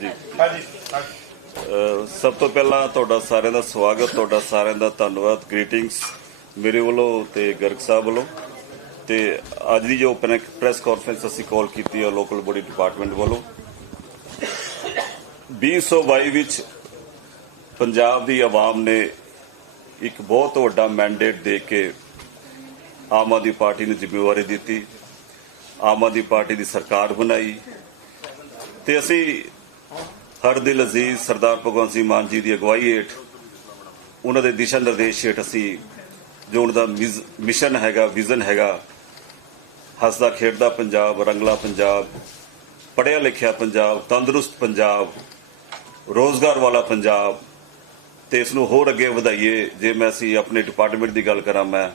ਜੀ। ਹਾਂਜੀ ਸਭ ਤੋਂ ਪਹਿਲਾਂ ਤੁਹਾਡਾ ਸਾਰਿਆਂ ਦਾ ਸਵਾਗਤ ਤੁਹਾਡਾ ਸਾਰਿਆਂ ਦਾ ਧੰਨਵਾਦ ਗ੍ਰੀਟਿੰਗਸ ਮੇਰੇ ਵੱਲੋਂ ਤੇ ਗਰਗ ਸਾਹਿਬ ਵੱਲੋਂ। ਤੇ ਅੱਜ ਦੀ ਜੋ ਪ੍ਰੈਸ ਕਾਨਫਰੰਸ ਅਸੀਂ ਕਾਲ ਕੀਤੀ ਹੈ ਲੋਕਲ ਬੋਡੀ ਡਿਪਾਰਟਮੈਂਟ ਵੱਲੋਂ। 2022 ਵਿੱਚ ਪੰਜਾਬ ਦੀ ਆਵਾਮ ਨੇ ਇੱਕ ਬਹੁਤ ਵੱਡਾ ਮੈਂਡੇਟ ਦੇ ਕੇ ਆਮ ਆਦਮੀ ਪਾਰਟੀ ਨੂੰ ਜ਼ਿੰਮੇਵਾਰੀ ਦਿੱਤੀ। ਆਮ ਆਦਮੀ ਪਾਰਟੀ ਦੀ ਸਰਕਾਰ ਬਣਾਈ। ਤੇ ਅਸੀਂ ਹਰ ਦਿਲ ਅਜ਼ੀਜ਼ ਸਰਦਾਰ ਭਗਵੰਤ ਸਿੰਘ ਮਾਨ ਜੀ ਦੀ ਅਗਵਾਈ ਹੇਠ ਉਹਨਾਂ ਦੇ ਦਿਸ਼ਾ ਨਿਰਦੇਸ਼ ਹੇਠ ਅਸੀਂ ਜੋ ਉਹਨਾਂ ਦਾ ਮਿਸ਼ਨ ਹੈਗਾ, ਵਿਜ਼ਨ ਹੈਗਾ, ਹੱਸਦਾ, ਖੇਡਦਾ ਪੰਜਾਬ, ਰੰਗਲਾ ਪੰਜਾਬ ਪੜਿਆ ਲਿਖਿਆ ਪੰਜਾਬ, ਤੰਦਰੁਸਤ ਪੰਜਾਬ, ਰੋਜ਼ਗਾਰ ਵਾਲਾ ਪੰਜਾਬ ਤੇ ਇਸ ਨੂੰ ਹੋਰ ਅੱਗੇ ਵਧਾਈਏ। ਜੇ ਮੈਂ ਅਸੀਂ ਆਪਣੇ ਡਿਪਾਰਟਮੈਂਟ ਦੀ ਗੱਲ ਕਰਾਂ, ਮੈਂ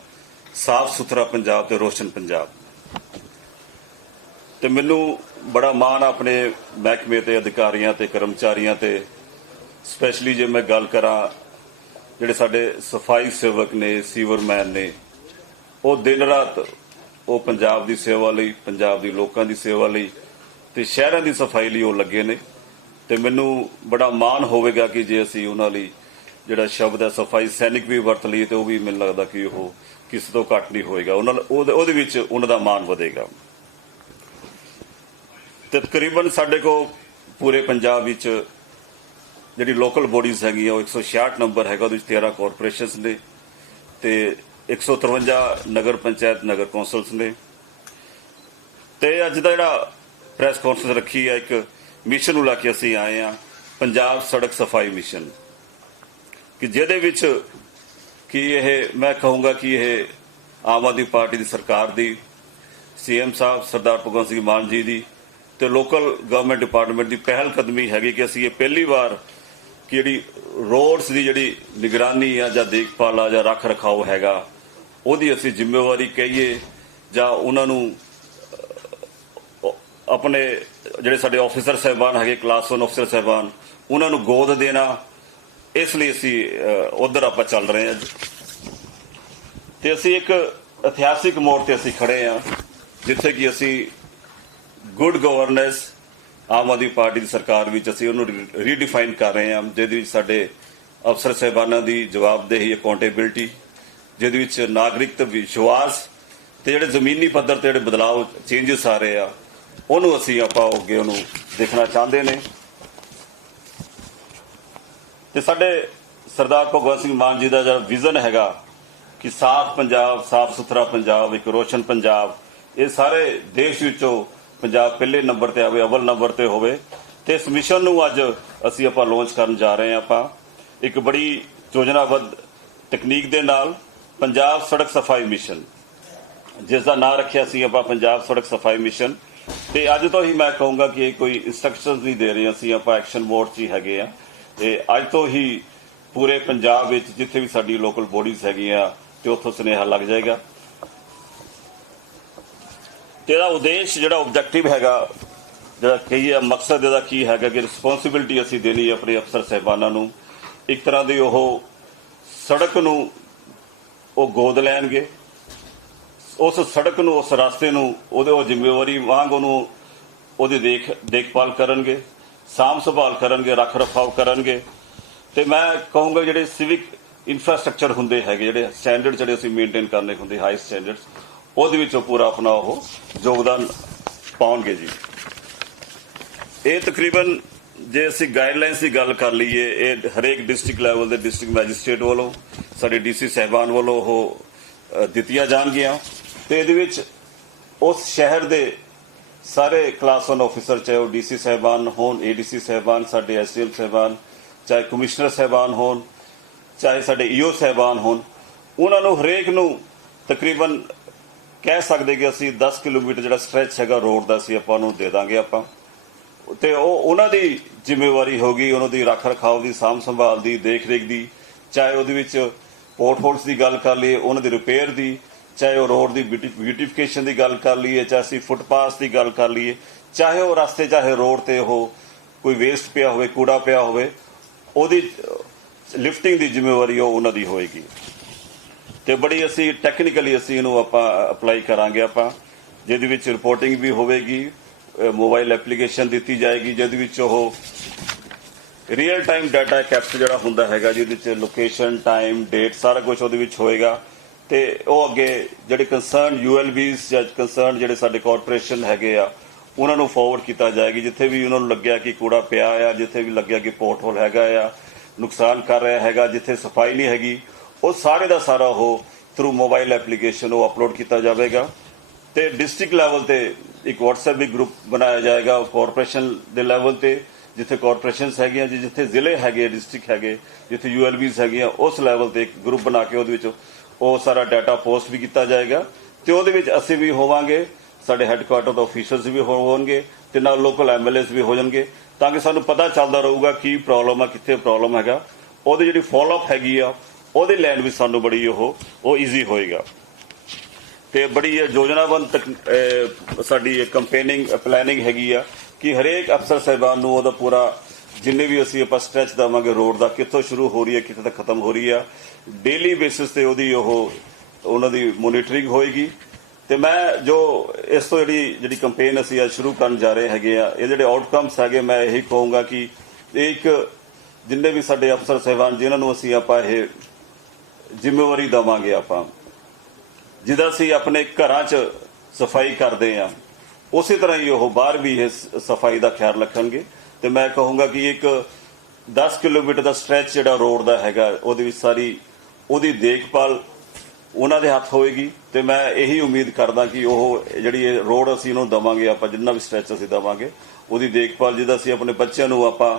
ਸਾਫ਼ ਸੁਥਰਾ ਪੰਜਾਬ ਤੇ ਰੋਸ਼ਨ ਪੰਜਾਬ। ਤੇ ਮੈਨੂੰ ਬੜਾ ਮਾਣ ਆਪਣੇ ਮਹਿਕਮੇ ਤੇ, ਅਧਿਕਾਰੀਆਂ ਤੇ, ਕਰਮਚਾਰੀਆਂ ਤੇ ਸਪੈਸ਼ਲੀ ਜੇ ਮੈਂ ਗੱਲ ਕਰਾਂ, ਜਿਹੜੇ ਸਾਡੇ ਸਫ਼ਾਈ ਸੇਵਕ ਨੇ ਸੀਵਰਮੈਨ ਨੇ, ਉਹ ਦਿਨ ਰਾਤ ਉਹ ਪੰਜਾਬ ਦੀ ਸੇਵਾ ਲਈ, ਪੰਜਾਬ ਦੀ ਲੋਕਾਂ ਦੀ ਸੇਵਾ ਲਈ ਤੇ ਸ਼ਹਿਰਾਂ ਦੀ ਸਫ਼ਾਈ ਲਈ ਉਹ ਲੱਗੇ ਨੇ ਤੇ ਮੈਨੂੰ ਬੜਾ ਮਾਣ ਹੋਵੇਗਾ ਕਿ ਜੇ ਅਸੀਂ ਉਹਨਾਂ ਲਈ ਜਿਹੜਾ ਸ਼ਬਦ ਹੈ, ਸਫ਼ਾਈ ਸੈਨਿਕ ਵੀ ਵਰਤ ਲਈਏ ਤੇ ਉਹ ਵੀ ਮੈਨੂੰ ਲੱਗਦਾ ਕਿ ਉਹ ਕਿਸੇ ਤੋਂ ਘੱਟ ਨਹੀਂ ਹੋਏਗਾ। ਉਹਨਾਂ ਉਹਦੇ ਵਿੱਚ ਉਹਨਾਂ ਦਾ ਮਾਣ ਵਧੇਗਾ। ਤੇ ਤਕਰੀਬਨ ਸਾਡੇ ਕੋਲ ਪੂਰੇ ਪੰਜਾਬ ਵਿੱਚ ਜਿਹੜੀ ਲੋਕਲ ਬੋਡੀਜ਼ ਹੈਗੀਆਂ ਉਹ 166 ਨੰਬਰ ਹੈਗਾ, ਉਹਦੇ ਵਿੱਚ 13 ਕਾਰਪੋਰੇਸ਼ਨਸ ਨੇ ਤੇ 153 ਨਗਰ ਪੰਚਾਇਤ, ਨਗਰ ਕੌਂਸਲਸ ਨੇ। ਤੇ ਅੱਜ ਦਾ ਜਿਹੜਾ ਪ੍ਰੈਸ ਕਾਨਫਰੰਸ ਰੱਖੀ ਆ, ਇੱਕ ਮਿਸ਼ਨ ਨੂੰ ਲੈ ਕੇ ਅਸੀਂ ਆਏ ਆ, ਪੰਜਾਬ ਸੜਕ ਸਫ਼ਾਈ ਮਿਸ਼ਨ ਕਿ ਜਿਹਦੇ ਵਿੱਚ ਕਿ ਇਹ, ਮੈਂ ਕਹੂੰਗਾ ਕਿ ਇਹ ਆਮ ਆਦਮੀ ਪਾਰਟੀ ਦੀ ਸਰਕਾਰ ਦੀ ਸੀਐਮ ਸਾਹਿਬ, ਸਰਦਾਰ ਭਗਵੰਤ ਸਿੰਘ ਮਾਨ ਜੀ ਦੀ ਤੇ ਲੋਕਲ ਗਵਰਨਮੈਂਟ ਡਿਪਾਰਟਮੈਂਟ ਦੀ ਪਹਿਲ ਕਦਮੀ ਹੈਗੀ ਕਿ ਅਸੀਂ ਇਹ ਪਹਿਲੀ ਵਾਰ ਕਿ ਜਿਹੜੀ ਰੋਡਸ ਦੀ ਜਿਹੜੀ ਨਿਗਰਾਨੀ ਆ ਜਾਂ ਦੇਖਭਾਲ ਆ ਜਾਂ ਰੱਖ ਰਖਾਓ ਹੈਗਾ, ਉਹਦੀ ਅਸੀਂ ਜ਼ਿੰਮੇਵਾਰੀ ਕਹੀਏ ਜਾਂ ਉਹਨਾਂ ਨੂੰ ਆਪਣੇ ਜਿਹੜੇ ਸਾਡੇ ਆਫੀਸਰ ਸਹਿਬਾਨ ਹੈਗੇ ਕਲਾਸ 1 ਅਫਸਰ ਸਹਿਬਾਨ, ਉਹਨਾਂ ਨੂੰ ਗੋਦ ਦੇਣਾ, ਇਸ ਲਈ ਅਸੀਂ ਉਧਰ ਆਪਾਂ ਚੱਲ ਰਹੇ ਹਾਂ। ਅੱਜ ਤੇ ਅਸੀਂ ਇੱਕ ਇਤਿਹਾਸਿਕ ਮੋੜ ਤੇ ਅਸੀਂ ਖੜੇ ਹਾਂ, ਜਿੱਥੇ ਕਿ ਅਸੀਂ good governance Aam Aadmi party ਦੀ ਸਰਕਾਰ ਵਿੱਚ ਅਸੀਂ ਉਹਨੂੰ ਰੀਡਿਫਾਈਨ ਕਰ ਰਹੇ ਹਾਂ, ਜਿਹਦੇ ਵਿੱਚ ਸਾਡੇ ਅਫਸਰ ਸਹਿਬਾਨਾਂ ਦੀ ਜਵਾਬਦੇਹੀ ਅਕਾਊਂਟੇਬਿਲਟੀ ਜਿਹਦੇ ਵਿੱਚ ਨਾਗਰਿਕਤਾ ਵਿਸ਼ਵਾਸ ਤੇ ਜਿਹੜੇ ਜ਼ਮੀਨੀ ਪੱਧਰ ਤੇ ਜਿਹੜੇ ਬਦਲਾਅ ਚੇਂਜਸ ਆ ਰਹੇ ਆ, ਉਹਨੂੰ ਅਸੀਂ ਆਪਾਂ ਅੱਗੇ ਉਹਨੂੰ ਦੇਖਣਾ ਚਾਹੁੰਦੇ ਨੇ। ਤੇ ਸਾਡੇ ਸਰਦਾਰ ਭਗਵੰਤ ਸਿੰਘ ਮਾਨ ਜੀ ਦਾ ਜਿਹੜਾ ਵਿਜ਼ਨ ਹੈਗਾ ਕਿ ਸਾਫ਼ ਪੰਜਾਬ, ਸਾਫ਼ ਸੁਥਰਾ ਪੰਜਾਬ, ਇੱਕ ਰੋਸ਼ਨ ਪੰਜਾਬ, ਇਹ ਸਾਰੇ ਦੇਸ਼ ਵਿੱਚੋਂ ਪੰਜਾਬ ਪਹਿਲੇ ਨੰਬਰ ਤੇ ਆਵੇ, ਅਵਲ ਨੰਬਰ ਤੇ ਹੋਵੇ। ਤੇ ਇਸ ਮਿਸ਼ਨ ਨੂੰ ਅੱਜ ਅਸੀਂ ਆਪਾਂ ਲਾਂਚ ਕਰਨ ਜਾ ਰਹੇ ਹਾਂ ਆਪਾਂ। ਇੱਕ ਬੜੀ ਯੋਜਨਾਬੱਧ ਤਕਨੀਕ ਦੇ ਨਾਲ ਪੰਜਾਬ ਸੜਕ ਸਫ਼ਾਈ ਮਿਸ਼ਨ। ਜਿਸ ਦਾ ਨਾਂ ਰੱਖਿਆ ਸੀ ਆਪਾਂ ਪੰਜਾਬ ਸੜਕ ਸਫ਼ਾਈ ਮਿਸ਼ਨ। ਤੇ ਅੱਜ ਤੋਂ ਹੀ ਮੈਂ ਕਹੂੰਗਾ ਕਿ ਇਹ ਕੋਈ ਇਨਸਟਰਕਸ਼ਨਸ ਨਹੀਂ ਦੇ ਰਹੇ ਅਸੀਂ ਆਪਾਂ ਐਕਸ਼ਨ ਮੋਡ 'ਚ ਹੀ ਹੈਗੇ ਆ ਤੇ ਅੱਜ ਤੋਂ ਹੀ ਪੂਰੇ ਪੰਜਾਬ ਵਿੱਚ ਜਿੱਥੇ ਵੀ ਸਾਡੀ ਲੋਕਲ ਬੋਡੀਜ਼ ਹੈਗੀਆਂ, ਤੇ ਉੱਥੋਂ ਸੁਨੇਹਾ ਲੱਗ ਜਾਏਗਾ। ਇਹਦਾ ਉਦੇਸ਼ ਜਿਹੜਾ ਆਬਜੈਕਟਿਵ ਹੈਗਾ, ਜਿਹੜਾ ਕਹੀਏ ਮਕਸਦ ਇਹਦਾ ਕੀ ਹੈਗਾ ਕਿ ਰਿਸਪੌਂਸਿਬਿਲਟੀ ਅਸੀਂ ਦੇਣੀ ਆਪਣੇ ਅਫਸਰ ਸਹਿਬਾਨਾਂ ਨੂੰ। ਇੱਕ ਤਰ੍ਹਾਂ ਦੀ ਉਹ ਸੜਕ ਨੂੰ ਉਹ ਗੋਦ ਲੈਣਗੇ। ਉਸ ਸੜਕ ਨੂੰ, ਉਸ ਰਸਤੇ ਨੂੰ ਉਹਦੇ ਉਹ ਜ਼ਿੰਮੇਵਾਰੀ ਵਾਂਗ ਉਹਨੂੰ ਉਹਦੀ ਦੇਖ, ਦੇਖਭਾਲ ਕਰਨਗੇ, ਸਾਂਭ ਸੰਭਾਲ ਕਰਨਗੇ, ਰੱਖ ਰਖਾਵ ਕਰਨਗੇ। ਤੇ ਮੈਂ ਕਹੂੰਗਾ ਜਿਹੜੇ ਸਿਵਿਕ ਇਨਫਰਾਸਟ੍ਰਕਚਰ ਹੁੰਦੇ ਹੈਗੇ, ਜਿਹੜੇ ਸਟੈਂਡਰਡ ਜਿਹੜੇ ਅਸੀਂ ਮੇਨਟੇਨ ਕਰਨੇ ਹੁੰਦੇ ਹਾਈ ਸਟੈਂਡਰਡਸ ਉਹਦੇ ਵਿੱਚੋਂ ਪੂਰਾ ਆਪਣਾ ਉਹ ਯੋਗਦਾਨ ਪਾਉਣਗੇ ਜੀ। ਇਹ ਤਕਰੀਬਨ ਜੇ ਅਸੀਂ ਗਾਈਡਲਾਈਨਸ ਦੀ ਗੱਲ ਕਰ ਲਈਏ, ਇਹ ਹਰੇਕ ਡਿਸਟ੍ਰਿਕਟ ਲੈਵਲ ਦੇ ਡਿਸਟ੍ਰਿਕਟ ਮੈਜਿਸਟ੍ਰੇਟ ਵੱਲੋਂ, ਸਾਡੇ ਡੀਸੀ ਸਹਿਬਾਨ ਵੱਲੋਂ ਉਹ ਦਿੱਤੀਆਂ ਜਾਣਗੀਆਂ। ਤੇ ਇਹਦੇ ਵਿੱਚ ਉਸ ਸ਼ਹਿਰ ਦੇ ਸਾਰੇ ਕਲਾਸ 1 ਆਫੀਸਰ ਚਾਹੇ ਉਹ ਡੀਸੀ ਸਹਿਬਾਨ ਹੋਣ ਏਡੀਸੀ ਸਹਿਬਾਨ, ਸਾਡੇ ਐਸਡੀਐਮ ਸਹਿਬਾਨ, ਚਾਹੇ ਕਮਿਸ਼ਨਰ ਸਹਿਬਾਨ ਹੋਣ, ਚਾਹੇ ਸਾਡੇ ਈਓ ਸਹਿਬਾਨ ਹੋਣ, ਉਹਨਾਂ ਨੂੰ ਹਰੇਕ ਨੂੰ ਤਕਰੀਬਨ ਕਹਿ ਸਕਦੇ ਕਿ ਅਸੀਂ 10 ਕਿਲੋਮੀਟਰ ਜਿਹੜਾ ਸਟ੍ਰੈਚ ਹੈਗਾ ਰੋਡ ਦਾ ਅਸੀਂ ਆਪਾਂ ਨੂੰ ਦੇ ਦਾਂਗੇ ਆਪਾਂ। ਤੇ ਉਹ ਉਹਨਾਂ ਦੀ ਜ਼ਿੰਮੇਵਾਰੀ ਹੋਗੀ ਉਹਨਾਂ ਦੀ ਰੱਖ ਰਖਾਵ ਦੀ, ਸਾਂਭ ਸੰਭਾਲ ਦੀ, ਦੇਖ ਰੇਖ ਦੀ। ਚਾਹੇ ਉਹਦੇ ਵਿੱਚ ਪੋਰਟ ਹੋਲਸ ਦੀ ਗੱਲ ਕਰ ਲਈਏ, ਉਹਨਾਂ ਦੀ ਰਿਪੇਅਰ ਦੀ, ਚਾਹੇ ਉਹ ਰੋਡ ਦੀ ਬਿਊਟੀਫਿਕੇਸ਼ਨ ਦੀ ਗੱਲ ਕਰ ਲਈਏ, ਚਾਹੇ ਅਸੀਂ ਫੁੱਟਪਾਥ ਦੀ ਗੱਲ ਕਰ ਲਈਏ, ਚਾਹੇ ਉਹ ਰਸਤੇ, ਚਾਹੇ ਰੋਡ ਤੇ ਉਹ ਕੋਈ ਵੇਸਟ ਪਿਆ ਹੋਵੇ, ਕੂੜਾ ਪਿਆ ਹੋਵੇ, ਉਹਦੀ ਲਿਫਟਿੰਗ ਦੀ ਜ਼ਿੰਮੇਵਾਰੀ ਉਹ ਉਹਨਾਂ ਦੀ ਹੋਏਗੀ। ਤੇ ਬੜੀ ਅਸੀਂ ਟੈਕਨੀਕਲੀ ਅਸੀਂ ਇਹਨੂੰ ਆਪਾਂ ਅਪਲਾਈ ਕਰਾਂਗੇ ਆਪਾਂ, ਜਿਹਦੇ ਵਿੱਚ ਰਿਪੋਰਟਿੰਗ ਵੀ ਹੋਵੇਗੀ ਮੋਬਾਈਲ ਐਪਲੀਕੇਸ਼ਨ ਦਿੱਤੀ ਜਾਏਗੀ, ਜਿਹਦੇ ਵਿੱਚ ਉਹ ਰੀਅਲ ਟਾਈਮ ਡਾਟਾ ਕੈਪਚਰ ਜਿਹੜਾ ਹੁੰਦਾ ਹੈਗਾ, ਜਿਹਦੇ ਵਿੱਚ ਲੋਕੇਸ਼ਨ ਟਾਈਮ ਡੇਟ ਸਾਰਾ ਕੁਝ ਉਹਦੇ ਵਿੱਚ ਹੋਏਗਾ। ਤੇ ਉਹ ਅੱਗੇ ਜਿਹੜੇ ਕੰਸਰਨ ਯੂਐਲਬੀਸ ਜਾਂ ਕੰਸਰਨ ਜਿਹੜੇ ਸਾਡੇ ਕਾਰਪੋਰੇਸ਼ਨ ਹੈਗੇ ਆ, ਉਹਨਾਂ ਨੂੰ ਫਾਰਵਰਡ ਕੀਤਾ ਜਾਏਗੀ। ਜਿੱਥੇ ਵੀ ਉਹਨਾਂ ਨੂੰ ਲੱਗਿਆ ਕਿ ਕੂੜਾ ਪਿਆ ਆ, ਜਿੱਥੇ ਵੀ ਲੱਗਿਆ ਕਿ ਪੋਰਟ ਹੋਲ ਹੈਗਾ ਆ, ਨੁਕਸਾਨ ਕਰ ਰਿਹਾ ਹੈਗਾ, ਜਿੱਥੇ ਸਫ਼ਾਈ ਨਹੀਂ ਹੈਗੀ ਉਹ ਸਾਰੇ ਦਾ ਸਾਰਾ ਉਹ ਥਰੂ ਮੋਬਾਈਲ ਐਪਲੀਕੇਸ਼ਨ ਉਹ ਅਪਲੋਡ ਕੀਤਾ ਜਾਵੇਗਾ ਤੇ ਡਿਸਟ੍ਰਿਕਟ ਲੈਵਲ ਤੇ ਇੱਕ WhatsApp ਵੀ ਗਰੁੱਪ ਬਣਾਇਆ ਜਾਏਗਾ ਕਾਰਪੋਰੇਸ਼ਨ ਦੇ ਲੈਵਲ ਤੇ, ਜਿੱਥੇ ਕਾਰਪੋਰੇਸ਼ਨਸ ਹੈਗੀਆਂ ਜਿੱਥੇ ਜ਼ਿਲ੍ਹੇ ਹੈਗੇ ਡਿਸਟ੍ਰਿਕਟ ਹੈਗੇ, ਜਿੱਥੇ ਯੂਐਲਬੀਸ ਹੈਗੀਆਂ, ਉਸ ਲੈਵਲ ਤੇ ਇੱਕ ਗਰੁੱਪ ਬਣਾ ਕੇ ਉਹਦੇ ਵਿੱਚ ਉਹ ਸਾਰਾ ਡਾਟਾ ਪੋਸਟ ਵੀ ਕੀਤਾ ਜਾਏਗਾ ਤੇ ਉਹਦੇ ਵਿੱਚ ਅਸੀਂ ਵੀ ਹੋਵਾਂਗੇ, ਸਾਡੇ ਹੈੱਡਕੁਆਟਰ ਤੋਂ ਅਫੀਸ਼ੀਅਲਸ ਵੀ ਹੋਣਗੇ ਤੇ ਨਾਲ ਲੋਕਲ ਐਮਐਲਏਸ ਵੀ ਹੋ ਜਾਣਗੇ ਤਾਂ ਕਿ ਸਾਨੂੰ ਪਤਾ ਚੱਲਦਾ ਰਹੂਗਾ ਕੀ ਪ੍ਰੋਬਲਮ ਆ, ਕਿੱਥੇ ਪ੍ਰੋਬਲਮ ਹੈਗਾ। ਉਹਦੀ ਜਿਹੜੀ ਫਾਲੋਅਪ ਹੈਗੀ ਆ ਉਹਦੇ ਲੈਣ ਵੀ ਸਾਨੂੰ ਬੜੀ ਉਹ ਉਹ ਈਜ਼ੀ ਹੋਏਗਾ। ਤੇ ਬੜੀ ਇਹ ਯੋਜਨਾਬੰਦ ਸਾਡੀ ਕੰਪੇਨਿੰਗ ਪਲੈਨਿੰਗ ਹੈਗੀ ਆ ਕਿ ਹਰੇਕ ਅਫਸਰ ਸਾਹਿਬਾਨ ਨੂੰ ਉਹਦਾ ਪੂਰਾ ਜਿੰਨੇ ਵੀ ਅਸੀਂ ਆਪਾਂ ਸਟ੍ਰੈਚ ਦਵਾਂਗੇ ਰੋਡ ਦਾ, ਕਿੱਥੋਂ ਸ਼ੁਰੂ ਹੋ ਰਹੀ ਹੈ, ਕਿੱਥੇ ਤੱਕ ਖਤਮ ਹੋ ਰਹੀ ਆ। ਡੇਲੀ ਬੇਸਿਸ ਤੇ ਉਹਦੀ ਉਹ, ਉਹਨਾਂ ਦੀ ਮੋਨੀਟਰਿੰਗ ਹੋਏਗੀ। ਤੇ ਮੈਂ ਜੋ ਇਸ ਤੋਂ ਜਿਹੜੀ ਜਿਹੜੀ ਕੰਪੇਨ ਅਸੀਂ ਅੱਜ ਸ਼ੁਰੂ ਕਰਨ ਜਾ ਰਹੇ ਹੈਗੇ ਆ ਇਹ ਜਿਹੜੇ ਆਊਟਕਮਸ ਹੈਗੇ, ਮੈਂ ਇਹੀ ਕਹੂੰਗਾ ਕਿ ਇਹ ਇੱਕ ਜਿੰਨੇ ਵੀ ਸਾਡੇ ਅਫਸਰ ਸਾਹਿਬਾਨ, ਜਿਨ੍ਹਾਂ ਨੂੰ ਅਸੀਂ ਆਪਾਂ ਇਹ ਜ਼ਿੰਮੇਵਾਰੀ ਦਵਾਂਗੇ ਆਪਾਂ। ਜਿਹਦਾ ਅਸੀਂ ਆਪਣੇ ਘਰਾਂ 'ਚ ਸਫ਼ਾਈ ਕਰਦੇ ਆ, ਉਸੇ ਤਰ੍ਹਾਂ ਹੀ ਉਹ ਬਾਹਰ ਵੀ ਇਹ ਸਫ਼ਾਈ ਦਾ ਖਿਆਲ ਰੱਖਣਗੇ। ਤੇ ਮੈਂ ਕਹੂੰਗਾ ਕਿ ਇੱਕ 10 ਕਿਲੋਮੀਟਰ ਦਾ ਸਟ੍ਰੈਚ ਜਿਹੜਾ ਰੋਡ ਦਾ ਹੈਗਾ, ਉਹਦੇ ਵਿੱਚ ਸਾਰੀ ਉਹਦੀ ਦੇਖਭਾਲ ਉਹਨਾਂ ਦੇ ਹੱਥ ਹੋਏਗੀ। ਤੇ ਮੈਂ ਇਹੀ ਉਮੀਦ ਕਰਦਾ ਕਿ ਉਹ ਜਿਹੜੀ ਇਹ ਰੋਡ ਅਸੀਂ ਇਹਨੂੰ ਦਵਾਂਗੇ, ਆਪਾਂ ਜਿੰਨਾ ਵੀ ਸਟ੍ਰੈਚ ਅਸੀਂ ਦਵਾਂਗੇ, ਉਹਦੀ ਦੇਖਭਾਲ ਜਿਹਦਾ ਅਸੀਂ ਆਪਣੇ ਬੱਚਿਆਂ ਨੂੰ ਆਪਾਂ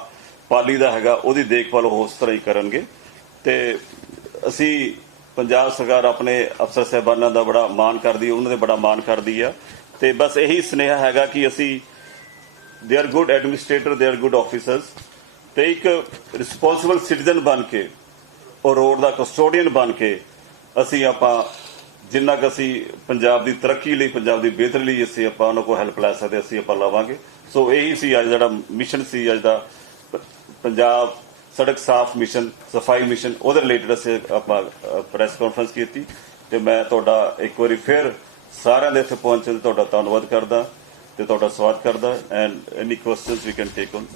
ਪਾਲੀ ਦਾ ਹੈਗਾ, ਉਹਦੀ ਦੇਖਭਾਲ ਉਹ ਉਸ ਤਰ੍ਹਾਂ ਹੀ ਕਰਨਗੇ। ਤੇ ਅਸੀਂ ਪੰਜਾਬ ਸਰਕਾਰ ਆਪਣੇ ਅਫਸਰ ਸਾਹਿਬਾਨਾਂ ਦਾ ਬੜਾ ਮਾਣ ਕਰਦੀ ਉਹਨਾਂ ਦੇ ਬੜਾ ਮਾਣ ਕਰਦੀ ਆ। ਤੇ ਬਸ ਇਹੀ ਸੁਨੇਹਾ ਹੈਗਾ ਕਿ ਅਸੀਂ they are good administrator they are good officers ਤੇ ਇੱਕ ਰਿਸਪੌਂਸਿਬਲ ਸਿਟੀਜ਼ਨ ਬਣ ਕੇ ਉਹ ਰੋਡ ਦਾ ਕਸਟੋਡੀਅਨ ਬਣ ਕੇ ਅਸੀਂ ਆਪਾਂ ਜਿੰਨਾ ਕੁ ਅਸੀਂ ਪੰਜਾਬ ਦੀ ਤਰੱਕੀ ਲਈ, ਪੰਜਾਬ ਦੀ ਬਿਹਤਰੀ ਲਈ ਅਸੀਂ ਆਪਾਂ ਉਹਨਾਂ ਕੋਲ ਹੈਲਪ ਲੈ ਸਕਦੇ, ਅਸੀਂ ਆਪਾਂ ਲਾਵਾਂਗੇ। ਸੋ ਇਹੀ ਸੀ ਅੱਜ ਜਿਹੜਾ ਮਿਸ਼ਨ ਸੀ, ਅੱਜ ਦਾ ਪੰਜਾਬ ਸੜਕ ਸਾਫ਼ ਮਿਸ਼ਨ, ਸਫ਼ਾਈ ਮਿਸ਼ਨ, ਉਹਦੇ ਰਿਲੇਟਡ ਅਸੀਂ ਆਪਾਂ ਪ੍ਰੈਸ ਕਾਨਫਰੰਸ ਕੀਤੀ ਤੇ ਮੈਂ ਤੁਹਾਡਾ ਇੱਕ ਵਾਰੀ ਫਿਰ ਸਾਰਿਆਂ ਦੇ ਇੱਥੇ ਪਹੁੰਚਣ ਤੇ ਤੁਹਾਡਾ ਧੰਨਵਾਦ ਕਰਦਾ ਤੇ ਤੁਹਾਡਾ ਸਵਾਗਤ ਕਰਦਾ and any questions we can take on